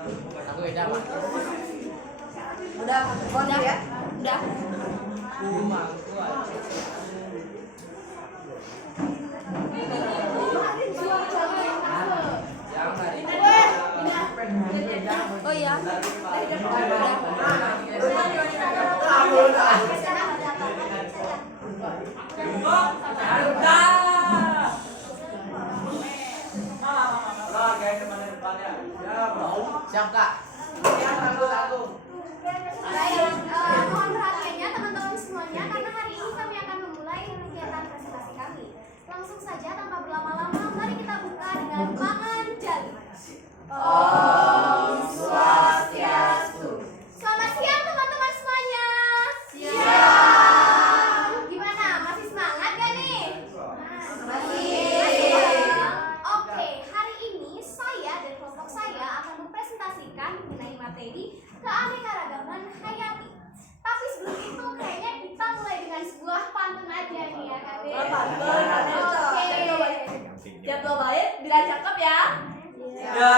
Aku beda Pak. Udah, udah ya? Udah. Rumahku aja. Yang hari Oh iya. siap Kak. Satu. Baik, mohon perhatiannya teman-teman semuanya karena hari ini kami akan memulai kegiatan presentasi kami. Langsung saja tanpa berlama-lama, mari kita buka dengan pangan jali. Om Swastiastu. Selamat siang teman-teman semuanya. Siang. Gimana? Masih semangat gak nih? Masih. Oke, hari ini saya dan kelompok saya akan mempresentasikan mengenai materi keanekaragaman hayati. Tapi sebelum itu kayaknya kita mulai dengan sebuah pantun aja nih ya Kak Dek. Oke. Siap 2 bait, bila cakep ya. Ya.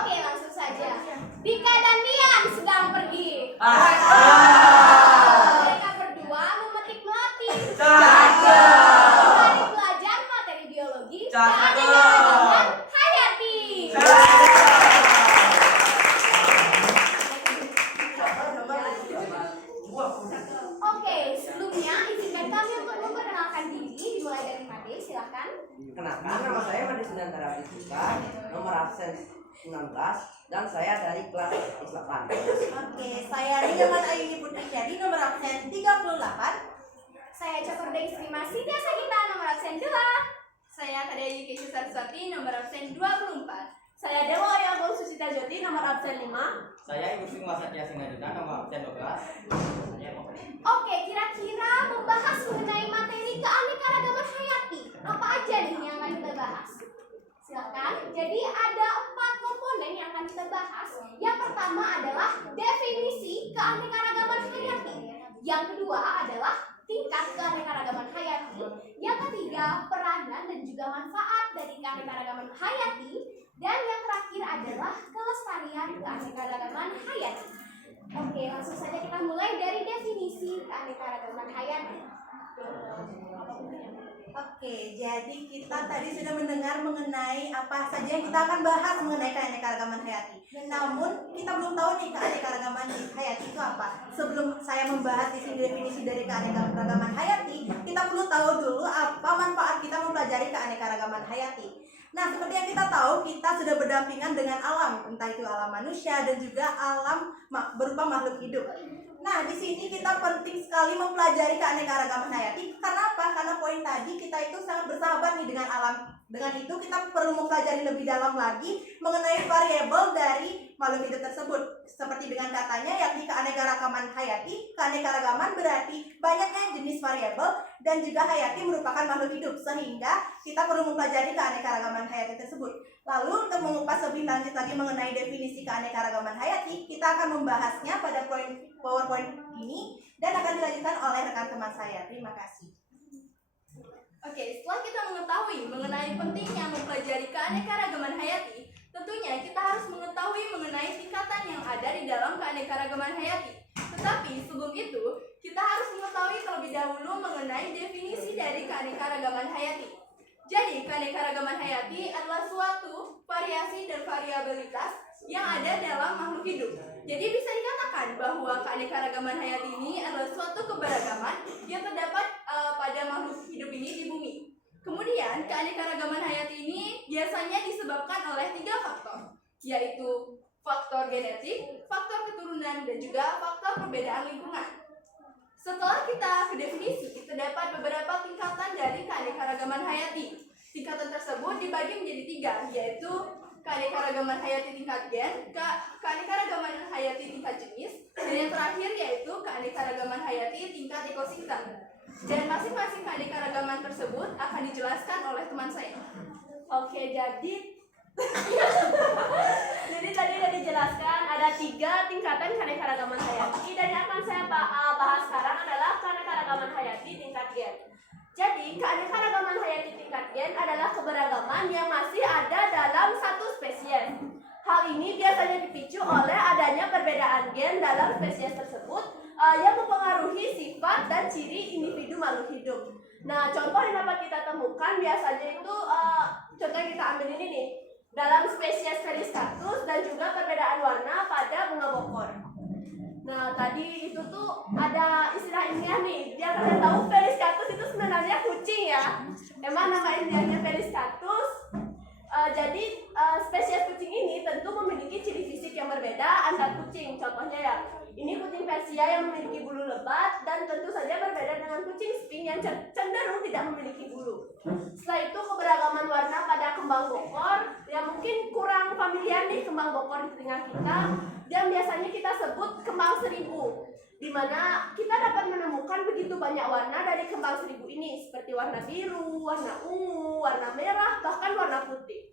Oke, langsung saja. Dika dan Dian sedang pergi. Mereka berdua memetik melati. Hari belajar materi biologi keanekaragaman hayati. Oke, sebelumnya izinkan kami untuk memperkenalkan diri. Dimulai dari Made, silahkan. Kenalkan, nama saya Made Sudantara Fisika, nomor absen 19, dan saya dari kelas 8. Oke, saya Rinyaman Ayuni Putri Syadi, nomor absen 38. Saya Cokorde Isrima Sintia Sagita, nomor absen 2. Saya Kadya Yuki Sarswati, nomor absen 24. Saya Dewa Oyabong Susita Joti, nomor absen 5. Saya Ibu Singwa Satya Singaduta, nomor absen 12. Oke, kira-kira membahas mengenai materi keanekaragaman hayati. Apa aja nih yang akan kita bahas? Silakan. Jadi ada 4 komponen yang akan kita bahas. Yang pertama adalah definisi keanekaragaman hayati. Yang kedua adalah tingkat keanekaragaman hayati. Yang ketiga, peranan dan juga manfaat dari keanekaragaman hayati. Dan yang terakhir adalah kelestarian keanekaragaman hayati. Oke, langsung saja kita mulai dari definisi keanekaragaman hayati. Oke, jadi kita tadi sudah mendengar mengenai apa saja yang kita akan bahas mengenai keanekaragaman hayati. Namun, kita belum tahu nih keanekaragaman hayati itu apa. Sebelum saya membahas di sini definisi dari keanekaragaman hayati, kita perlu tahu dulu apa manfaat kita mempelajari keanekaragaman hayati. Nah, seperti yang kita tahu, kita sudah berdampingan dengan alam, entah itu alam manusia dan juga alam berupa makhluk hidup. Nah, di sini kita penting sekali mempelajari keanekaragaman hayati. Karena apa? Karena poin tadi kita itu sangat bersahabat nih dengan alam. Dengan itu kita perlu mempelajari lebih dalam lagi mengenai variabel dari makhluk hidup tersebut. Seperti dengan katanya yakni keanekaragaman hayati. Keanekaragaman berarti banyaknya jenis variabel dan juga hayati merupakan makhluk hidup. Sehingga kita perlu mempelajari keanekaragaman hayati tersebut. Lalu untuk mengupas lebih lanjut lagi mengenai definisi keanekaragaman hayati, kita akan membahasnya pada PowerPoint ini dan akan dilanjutkan oleh rekan teman saya. Terima kasih. Oke, setelah kita mengetahui mengenai pentingnya mempelajari keanekaragaman hayati, tentunya kita harus mengetahui mengenai tingkatan yang ada di dalam keanekaragaman hayati. Tetapi sebelum itu, kita harus mengetahui terlebih dahulu mengenai definisi dari keanekaragaman hayati. Jadi, keanekaragaman hayati adalah suatu variasi dan variabilitas yang ada dalam makhluk hidup. Jadi bisa dikatakan bahwa keanekaragaman hayati ini adalah suatu keberagaman yang terdapat pada makhluk hidup ini di bumi. Kemudian, keanekaragaman hayati ini biasanya disebabkan oleh 3 faktor, yaitu faktor genetik, faktor keturunan, dan juga faktor perbedaan lingkungan. Setelah kita ke definisi, terdapat beberapa tingkatan dari keanekaragaman hayati. Tingkatan tersebut dibagi menjadi 3, yaitu keanekaragaman hayati tingkat gen, keanekaragaman hayati tingkat jenis, dan yang terakhir yaitu keanekaragaman hayati tingkat ekosistem. Dan masing-masing keanekaragaman tersebut akan dijelaskan oleh teman saya. Oke, jadi tadi sudah dijelaskan ada 3 tingkatan keanekaragaman hayati dan yang akan saya bahas sekarang adalah keanekaragaman hayati tingkat gen. Jadi, keanekaragaman hayati tingkat gen adalah keberagaman yang masih ada dalam satu spesies. Hal ini biasanya dipicu oleh adanya perbedaan gen dalam spesies tersebut yang mempengaruhi sifat dan ciri individu makhluk hidup. Nah, contoh yang dapat kita temukan biasanya itu contoh yang kita ambil ini nih, dalam spesies Feliscatus dan juga perbedaan warna pada bunga bokor. Nah, tadi itu tuh ada istilah ilmiah nih, yang kalian tahu Feliscatus itu sebenarnya kucing ya. Emang nama ilmiahnya Feliscatus. Jadi spesies kucing ini tentu memiliki ciri fisik yang berbeda antar kucing. Contohnya ya, ini kucing Persia yang memiliki bulu lebat dan tentu saja berbeda dengan kucing Sphinx yang cenderung tidak memiliki bulu. Setelah itu keberagaman warna pada kembang bokor yang mungkin kurang familiar nih kembang bokor di telinga kita, yang biasanya kita sebut kembang seribu, di mana kita dapat menemukan begitu banyak warna dari kembang seribu ini, seperti warna biru, warna ungu, warna merah, bahkan warna putih.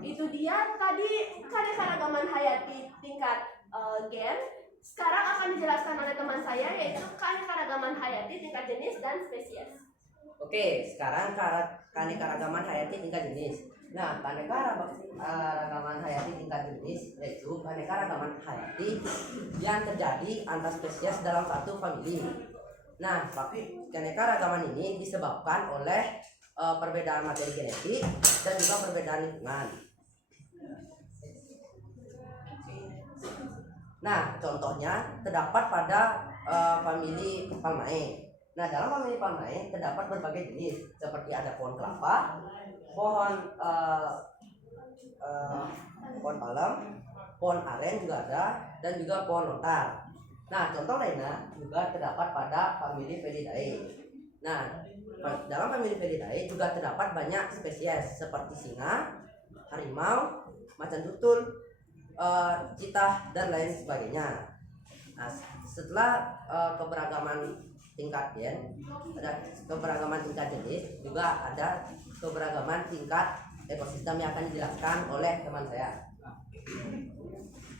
Itu dia tadi keanekaragaman hayati tingkat gen. Sekarang akan dijelaskan oleh teman saya, yaitu keanekaragaman hayati tingkat jenis dan spesies. Oke, sekarang keanekaragaman hayati tingkat jenis. Nah, keanekaragaman hayati tingkat jenis yaitu keanekaragaman hayati yang terjadi antar spesies dalam satu famili. Nah, tapi keanekaragaman ini disebabkan oleh perbedaan materi genetik dan juga perbedaan lingkungan. Nah, contohnya terdapat pada famili Palmae. Nah, dalam famili Palmae terdapat berbagai jenis, seperti ada pohon kelapa, pohon palem, pohon aren juga ada, dan juga pohon lontar. Nah, contoh lainnya juga terdapat pada famili Felidae. Nah, dalam famili Felidae juga terdapat banyak spesies seperti singa, harimau, macan tutul, citah, dan lain sebagainya. Nah, setelah keberagaman tingkat gen, ada keberagaman tingkat jenis, juga ada keberagaman tingkat ekosistem yang akan dijelaskan oleh teman saya.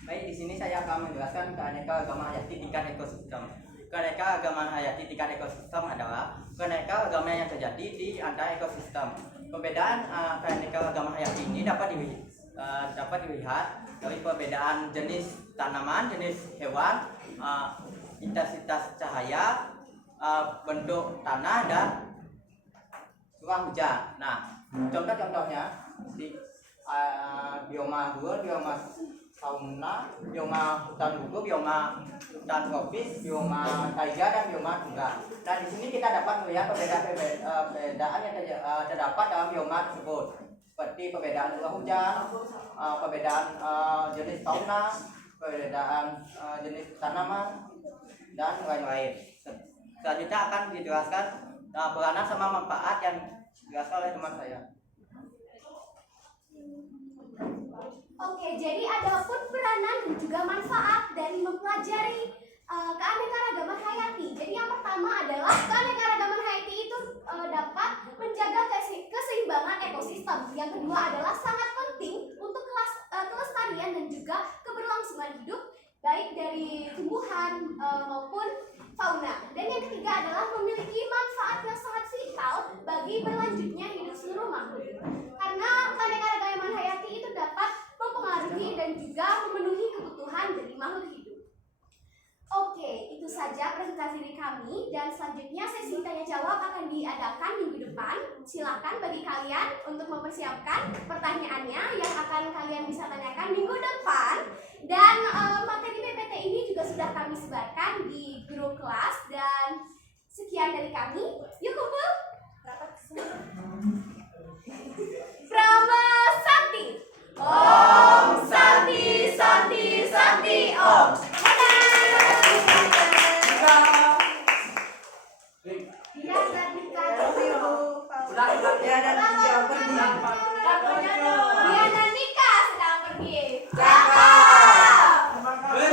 Baik, di sini saya akan menjelaskan keanekaragaman hayati tingkat ekosistem. Keanekaragaman hayati tingkat ekosistem adalah keanekaragaman yang terjadi di antara ekosistem. Perbedaan keanekaragaman hayati ini dapat dilihat dari perbedaan jenis tanaman, jenis hewan, intensitas cahaya, bentuk tanah, dan curah hujan. Nah, contoh-contohnya di bioma gua, bioma sauna, bioma hutan gugur, bioma hutan tropis, bioma taiga, dan bioma tundra. Nah, di sini kita dapat melihat perbedaan yang terdapat dalam bioma tersebut, seperti perbedaan curah hujan, perbedaan jenis fauna, perbedaan jenis tanaman, dan lain-lain. Selanjutnya akan dijelaskan peranan sama manfaat yang dijelaskan oleh teman saya. Oke, jadi ada pun peranan dan juga manfaat dari mempelajari keanekaragaman hayati. Jadi yang pertama adalah keanekaragaman hayati itu dapat menjaga keseimbangan ekosistem. Yang kedua adalah sangat penting untuk kelestarian dan juga keberlangsungan hidup baik dari tumbuhan maupun fauna. Dan yang ketiga adalah memiliki manfaat yang sangat vital bagi berlanjutnya hidup seluruh makhluk. Karena keanekaragaman hayati itu dapat mempengaruhi dan juga memenuhi kebutuhan dari makhluk hidup. Oke, itu saja presentasi dari kami, dan selanjutnya sesi tanya jawab akan diadakan minggu depan. Silakan bagi kalian untuk mempersiapkan pertanyaannya yang akan kalian bisa tanyakan minggu depan. Dan materi PPT ini juga sudah kami sebarkan di grup kelas. Dan sekian dari kami. Yuk kumpul. Brahma Sakti. Om Santi Santi Santi Om. Udah, dan yang pergi. Iya.